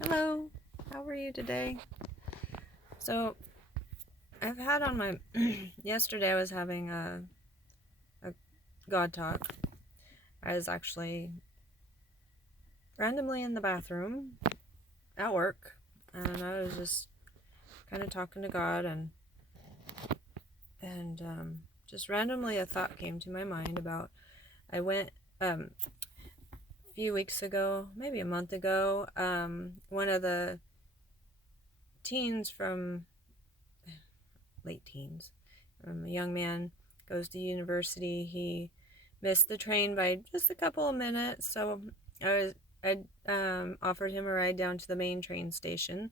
Hello, how are you today? So, I've had on my. Yesterday, I was having a God talk. I was actually randomly in the bathroom at work, and I was just kind of talking to God, and just randomly a thought came to my mind about. I went a few weeks ago, maybe a month ago. One of the teens from late teens, a young man goes to university. He missed the train by just a couple of minutes, so I offered him a ride down to the main train station,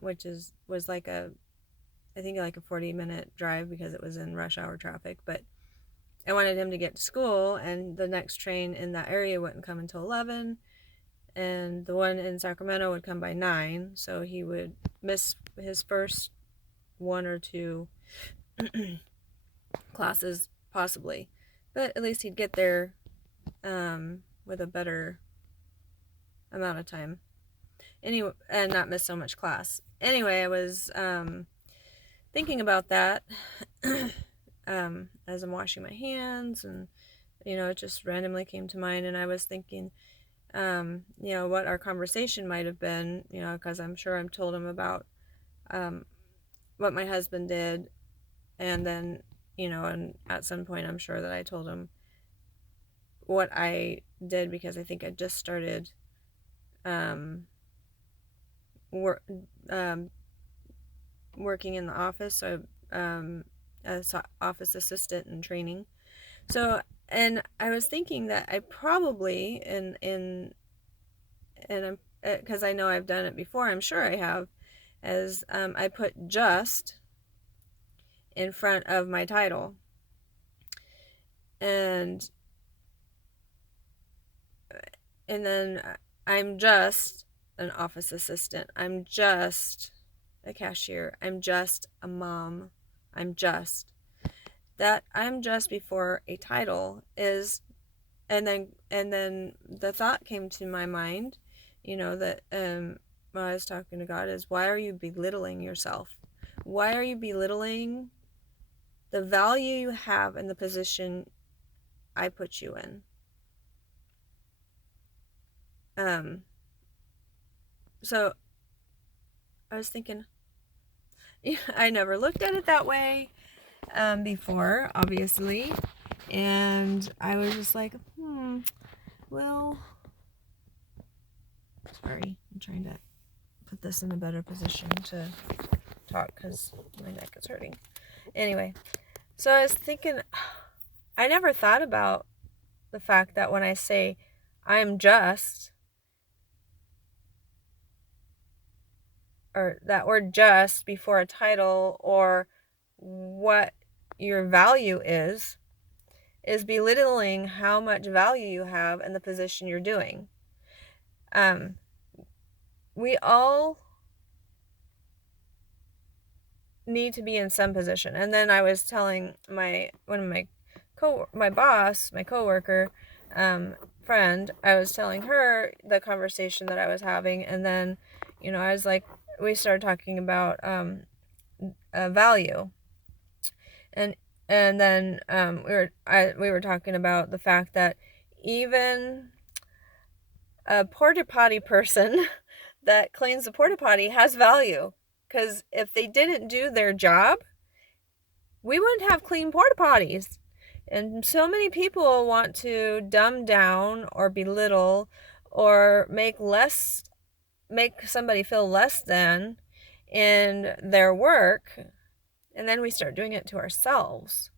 which was like I think like a 40-minute drive because it was in rush hour traffic. But I wanted him to get to school, and the next train in that area wouldn't come until 11, and the one in Sacramento would come by 9, so he would miss his first one or two classes possibly, but at least he'd get there with a better amount of time anyway, and not miss so much class. Anyway, I was thinking about that as I'm washing my hands, and it just randomly came to mind, and I was thinking what our conversation might have been, because I'm sure I've told him about what my husband did, and then and at some point I'm sure that I told him what I did, because I think I just started um, wor- um, working in the office, so as office assistant and training. So, and I was thinking that I probably and I'm because I know I've done it before. I'm sure I have. As I put just in front of my title, and then I'm just an office assistant. I'm just a cashier. I'm just a mom. I'm just that I'm just before a title is, and then the thought came to my mind, that when I was talking to God, is why are you belittling yourself? Why are you belittling the value you have in the position I put you in? Um so I was thinking, I never looked at it that way before, obviously. And I was just like, well, sorry, I'm trying to put this in a better position to talk because my neck is hurting. Anyway, so I was thinking, I never thought about the fact that when I say I'm just, or that word just before a title, or what your value is belittling how much value you have in the position you're doing. We all need to be in some position. And then I was telling my boss, my coworker, friend, I was telling her the conversation that I was having, and then I was like, we started talking about value, and then we were talking about the fact that even a porta potty person that cleans the porta potty has value, because if they didn't do their job, we wouldn't have clean porta potties. And so many people want to dumb down or belittle or make somebody feel less than in their work, and then we start doing it to ourselves.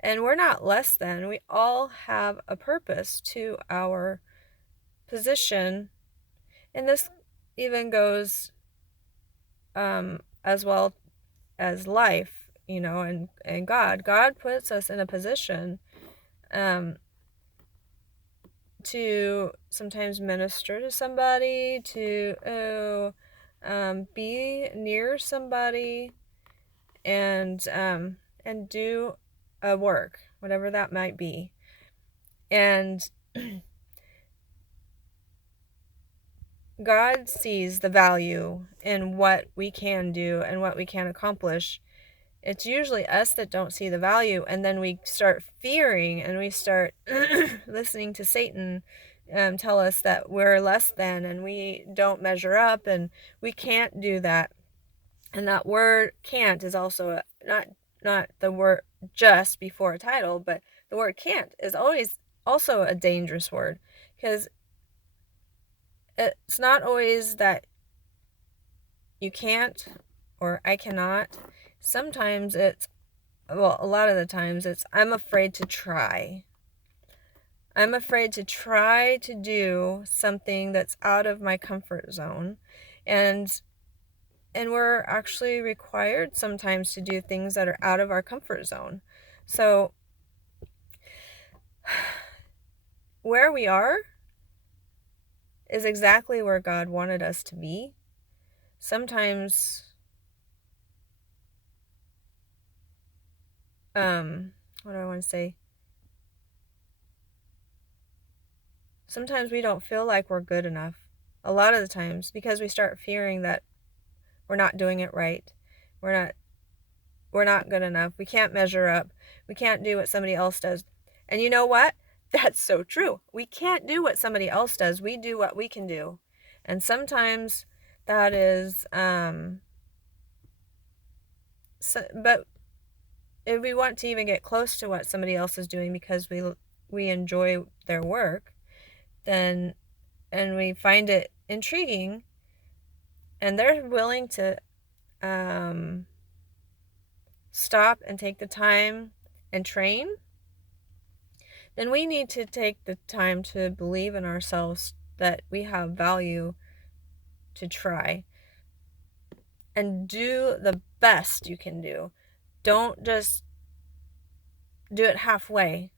And we're not less than. We all have a purpose to our position. And this even goes as well as life, and God puts us in a position to sometimes minister to somebody, to be near somebody, and do a work, whatever that might be. And God sees the value in what we can do and what we can accomplish. It's usually us that don't see the value, and then we start fearing and we start listening to Satan tell us that we're less than and we don't measure up and we can't do that. And that word can't is also not the word just before a title, but the word can't is always also a dangerous word, because it's not always that you can't or I cannot. Sometimes it's, well, a lot of the times it's I'm afraid to try. I'm afraid to try to do something that's out of my comfort zone. And we're actually required sometimes to do things that are out of our comfort zone. So where we are is exactly where God wanted us to be. Sometimes what do I want to say? Sometimes we don't feel like we're good enough. A lot of the times, because we start fearing that we're not doing it right. We're not good enough. We can't measure up. We can't do what somebody else does. And you know what? That's so true. We can't do what somebody else does. We do what we can do. And sometimes that is but if we want to even get close to what somebody else is doing because we enjoy their work, then and we find it intriguing and they're willing to stop and take the time and train, then we need to take the time to believe in ourselves that we have value to try and do the best you can do. Don't just do it halfway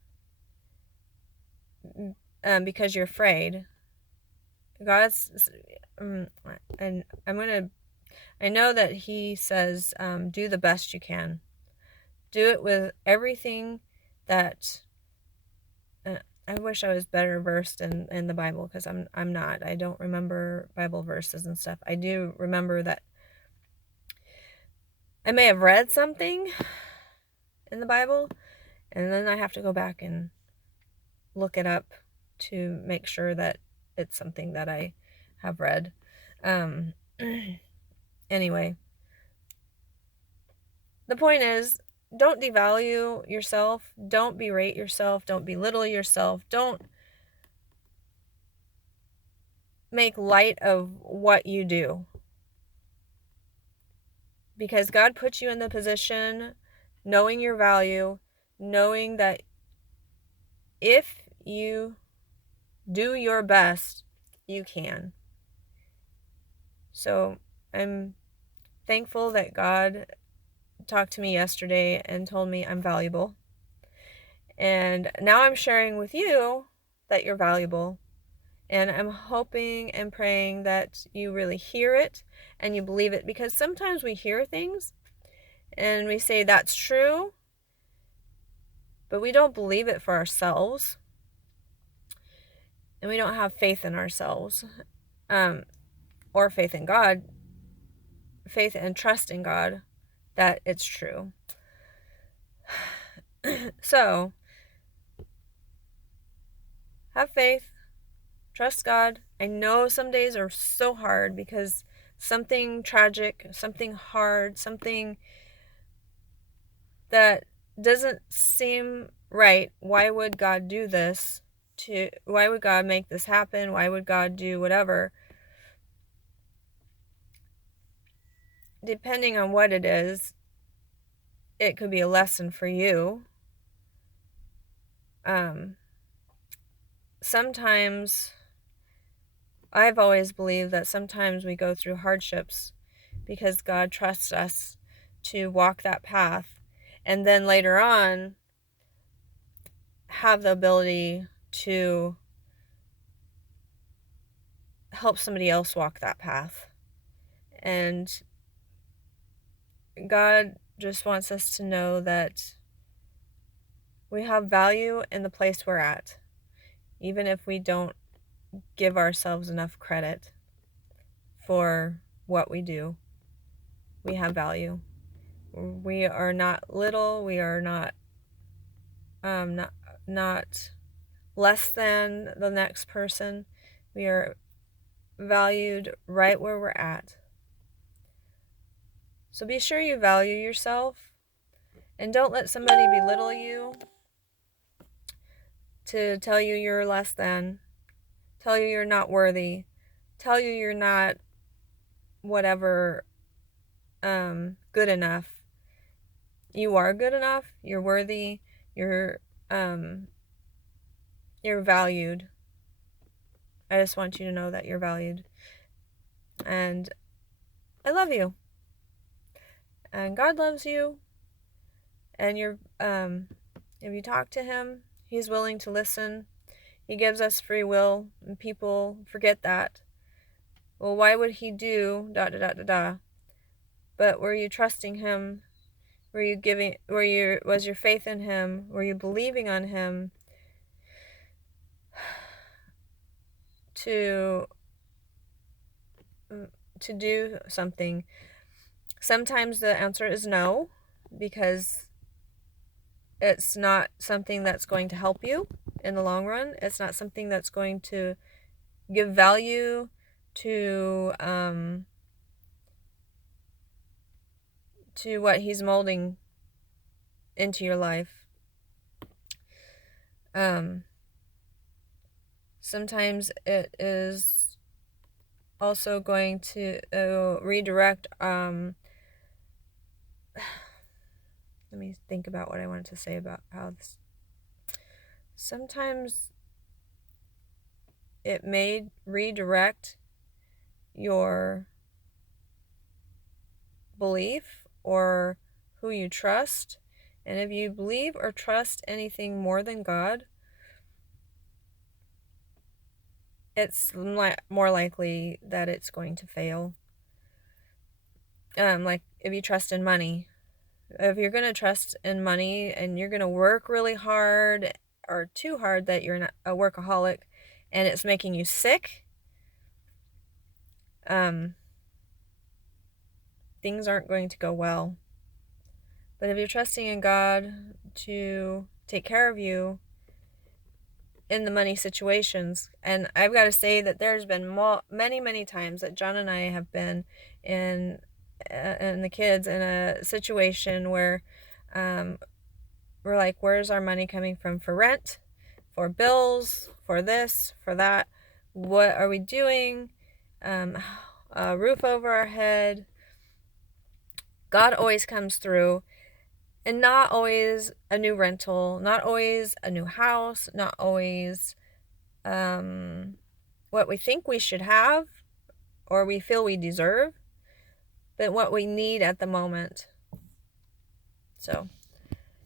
because you're afraid. God's and I know that he says do the best you can. Do it with everything that I wish I was better versed in the Bible, because I'm not. I don't remember Bible verses and stuff. I do remember that I may have read something in the Bible, and then I have to go back and look it up to make sure that it's something that I have read. Anyway, the point is, don't devalue yourself. Don't berate yourself. Don't belittle yourself. Don't make light of what you do. Because God put you in the position, knowing your value, knowing that if you do your best, you can. So I'm thankful that God talked to me yesterday and told me I'm valuable. And now I'm sharing with you that you're valuable. And I'm hoping and praying that you really hear it and you believe it, because sometimes we hear things and we say that's true, but we don't believe it for ourselves. And we don't have faith in ourselves, or faith in God, faith and trust in God that it's true. So, have faith, trust God. I know some days are so hard because something tragic, something hard, something that doesn't seem right. Why would God do this? Why would God make this happen? Why would God do whatever? Depending on what it is, it could be a lesson for you. Sometimes I've always believed that sometimes we go through hardships because God trusts us to walk that path, and then later on have the ability to help somebody else walk that path. And God just wants us to know that we have value in the place we're at, even if we don't give ourselves enough credit. for what we do. We have value. We are not little. We are not not less than the next person. We are valued right where we're at. So be sure you value yourself, and don't let somebody belittle you to tell you you're less than, tell you you're not worthy, tell you you're not whatever good enough. You are good enough. You're worthy. You're valued. I just want you to know that you're valued. And I love you. And God loves you. And if you talk to him, he's willing to listen. He gives us free will, and people forget that. Well, why would he do ... But were you trusting him? Was your faith in him? Were you believing on him to do something? Sometimes the answer is no, because it's not something that's going to help you in the long run. It's not something that's going to give value to what he's molding into your life. Sometimes it is also going to redirect. Let me think about what I wanted to say about how this. Sometimes it may redirect your belief or who you trust. And if you believe or trust anything more than God, it's more likely that it's going to fail. Like if you trust in money. If you're going to trust in money and you're going to work really hard or too hard that you're not a workaholic and it's making you sick, things aren't going to go well. But if you're trusting in God to take care of you in the money situations, and I've got to say that there's been many times that John and I have been in the kids in a situation where we're like, where's our money coming from for rent, for bills, for this, for that? What are we doing? A roof over our head. God always comes through, and not always a new rental, not always a new house, not always what we think we should have or we feel we deserve, but what we need at the moment. So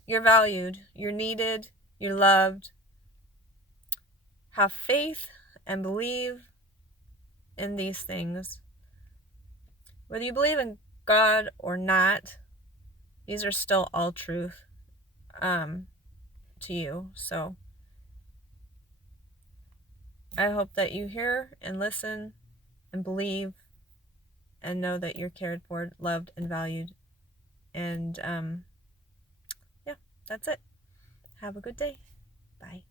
you're valued, you're needed, you're loved. Have faith and believe in these things. Whether you believe in God or not, these are still all truth to you. So I hope that you hear and listen and believe and know that you're cared for, loved, and valued. And yeah, that's it. Have a good day. Bye.